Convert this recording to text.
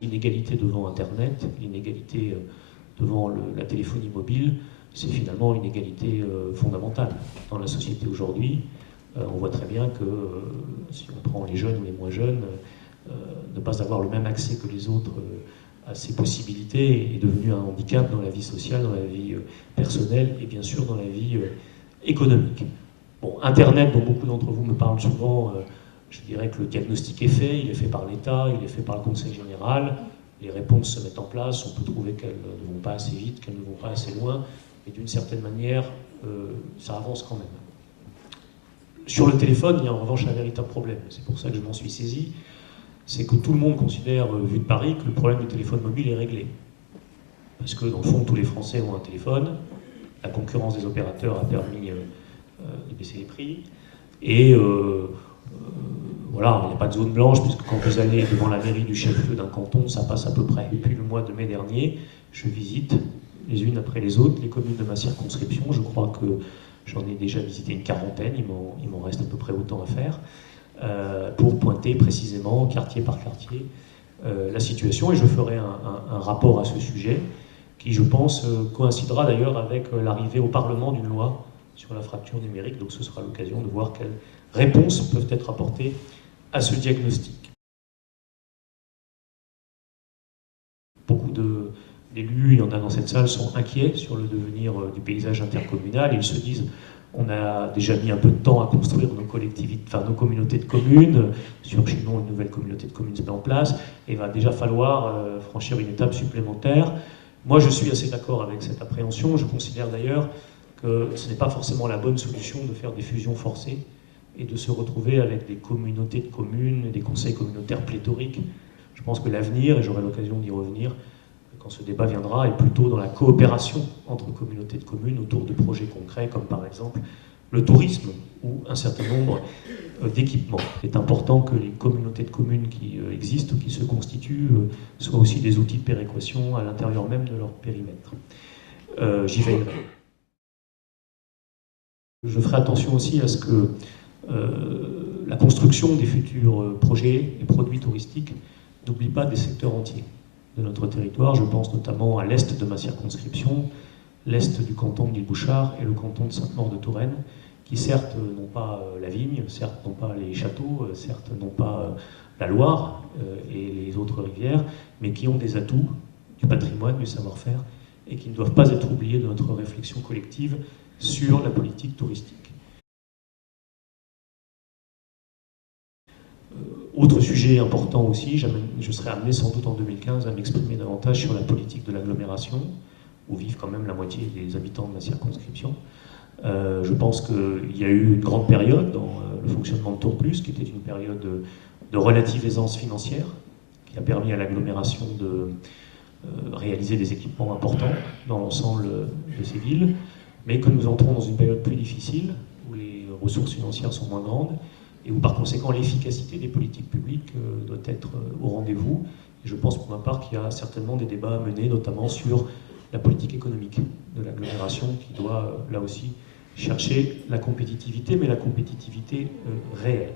L'inégalité devant Internet, l'inégalité devant la téléphonie mobile, c'est finalement une égalité fondamentale dans la société aujourd'hui. On voit très bien que si on prend les jeunes ou les moins jeunes, ne pas avoir le même accès que les autres à ces possibilités est devenu un handicap dans la vie sociale, dans la vie personnelle et bien sûr dans la vie économique. Bon, Internet, dont beaucoup d'entre vous me parlent souvent, je dirais que le diagnostic est fait, il est fait par l'État, il est fait par le Conseil général, les réponses se mettent en place, on peut trouver qu'elles ne vont pas assez vite, qu'elles ne vont pas assez loin, mais d'une certaine manière, ça avance quand même. Sur le téléphone, il y a en revanche un véritable problème, c'est pour ça que je m'en suis saisi, c'est que tout le monde considère, vu de Paris, que le problème du téléphone mobile est réglé. Parce que dans le fond, tous les Français ont un téléphone, la concurrence des opérateurs a permis de baisser les prix, et voilà, il n'y a pas de zone blanche, puisque quand vous allez devant la mairie du chef-lieu d'un canton, ça passe à peu près. Depuis le mois de mai dernier, je visite les unes après les autres les communes de ma circonscription. Je crois que j'en ai déjà visité une quarantaine, il m'en reste à peu près autant à faire, pour pointer précisément, quartier par quartier, la situation. Et je ferai un rapport à ce sujet, qui, je pense, coïncidera d'ailleurs avec l'arrivée au Parlement d'une loi sur la fracture numérique. Donc ce sera l'occasion de voir quelles réponses peuvent être apportées à ce diagnostic. Beaucoup d'élus, il y en a dans cette salle, sont inquiets sur le devenir du paysage intercommunal. Ils se disent, on a déjà mis un peu de temps à construire nos collectivités, enfin nos communautés de communes. Sur Chinon, une nouvelle communauté de communes se met en place, et il va déjà falloir franchir une étape supplémentaire. Moi, je suis assez d'accord avec cette appréhension. Je considère d'ailleurs que ce n'est pas forcément la bonne solution de faire des fusions forcées et de se retrouver avec des communautés de communes, des conseils communautaires pléthoriques. Je pense que l'avenir, et j'aurai l'occasion d'y revenir quand ce débat viendra, est plutôt dans la coopération entre communautés de communes autour de projets concrets, comme par exemple le tourisme ou un certain nombre d'équipements. Il est important que les communautés de communes qui existent, qui se constituent, soient aussi des outils de péréquation à l'intérieur même de leur périmètre. J'y veillerai. Je ferai attention aussi à ce que la construction des futurs projets et produits touristiques n'oublie pas des secteurs entiers de notre territoire. Je pense notamment à l'est de ma circonscription, l'est du canton de l'Île-Bouchard et le canton de Sainte-Maure-de-Touraine, qui certes n'ont pas la vigne, certes n'ont pas les châteaux, certes n'ont pas la Loire et les autres rivières, mais qui ont des atouts du patrimoine, du savoir-faire, et qui ne doivent pas être oubliés de notre réflexion collective sur la politique touristique. Autre sujet important aussi, je serai amené sans doute en 2015 à m'exprimer davantage sur la politique de l'agglomération, où vivent quand même la moitié des habitants de ma circonscription. Je pense qu'il y a eu une grande période dans le fonctionnement de Tour Plus, qui était une période de relative aisance financière, qui a permis à l'agglomération de réaliser des équipements importants dans l'ensemble de ces villes, mais que nous entrons dans une période plus difficile, où les ressources financières sont moins grandes, et où par conséquent l'efficacité des politiques publiques doit être au rendez-vous. Et je pense pour ma part qu'il y a certainement des débats à mener, notamment sur la politique économique de l'agglomération, qui doit là aussi chercher la compétitivité, mais la compétitivité réelle.